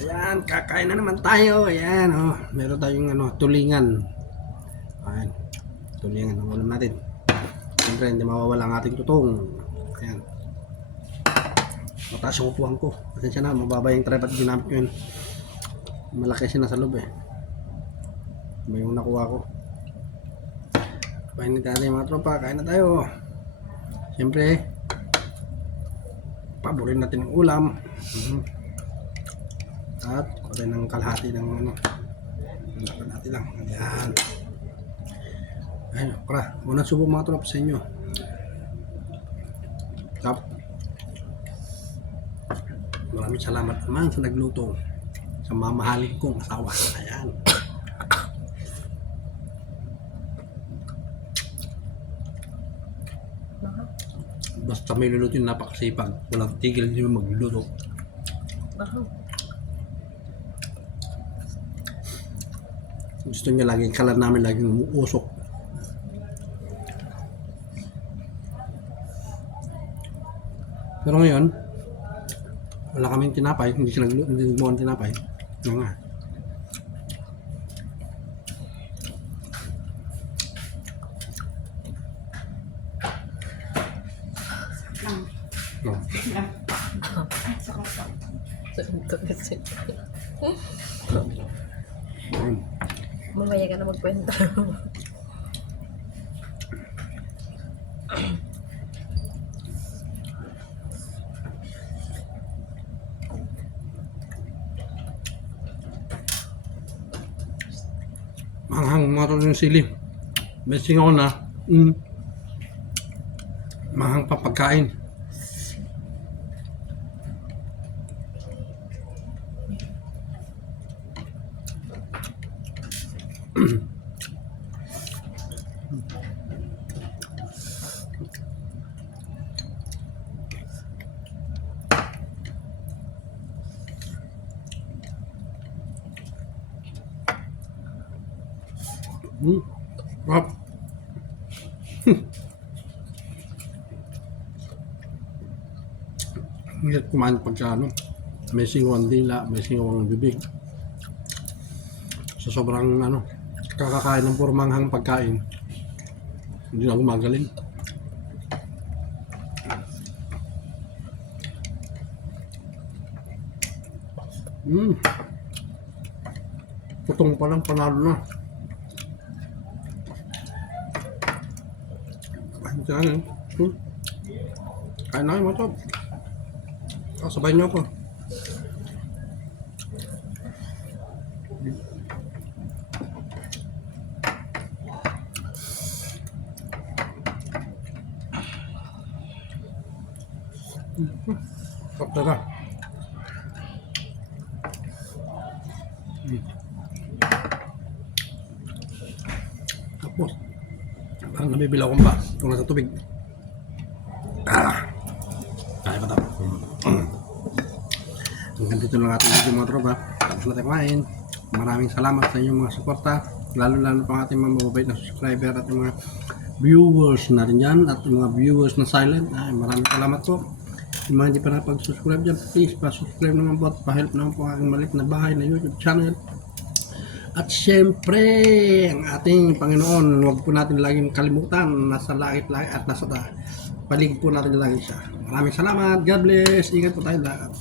Ayan, kakain na naman tayo. Ayan, oh. Meron tayong tulingan. Ayan, tulingan ang ulam natin. Siyempre, hindi mawawala ang ating tutong. Ayan. Mataas yung upuan ko. Pasensya na, mababa yung tripod ginamit ko yun. Malaki siya nasa loob eh. Iba yung nakuha ko. Kain na tayo mga tropa. Kain na tayo. Siyempre, paborin natin ang ulam. At kuha ng kalahati ng kalahati lang. Ayan. Ayun, para. Unang subo mga tropa sa inyo. Tap. Maraming salamat naman sa nagluto. Sa mamahalin kong asawa. Ayan. Basta may luluto yung napakasipag. Walang tigil hindi mo magluluto. Gusto niya laging kalan namin laging umuusok. Pero ngayon, wala kaming tinapay, hindi gumawa ng tinapay. Nga nga. Mamaya ka na magkwenta. Manghang mga tol yung sili. Messing ako na. Manghang pa pagkain. Rap. Hirap kumain pagka may singawang dila, may singawang bibig. Sa sobrang kakakain ng puro manghang pagkain, hindi na gumagaling. Putong pa lang, panalo na. Kain na kayo mga top. Sabay niyo ako. Top na. Tapos parang nabibilaw kong ba kung nasa tubig. Kaya pa tapos. Hanggang dito lang ating video mga tropa. Tapos na tayo kumain. Maraming salamat sa inyong mga suporta. Lalo pa ating mga mababait na subscriber at yung mga viewers na rin dyan. At yung mga viewers na silent. Maraming salamat po. Yung mga hindi pa nakapag-subscribe dyan, please pa-subscribe naman po at pa-help naman po ang aking maliit na bahay na YouTube channel. At syempre, ang ating Panginoon, huwag po natin laging kalimutan, nasa langit-langit at nasa paligid po natin lagi siya. Maraming salamat, God bless, ingat po tayo lahat.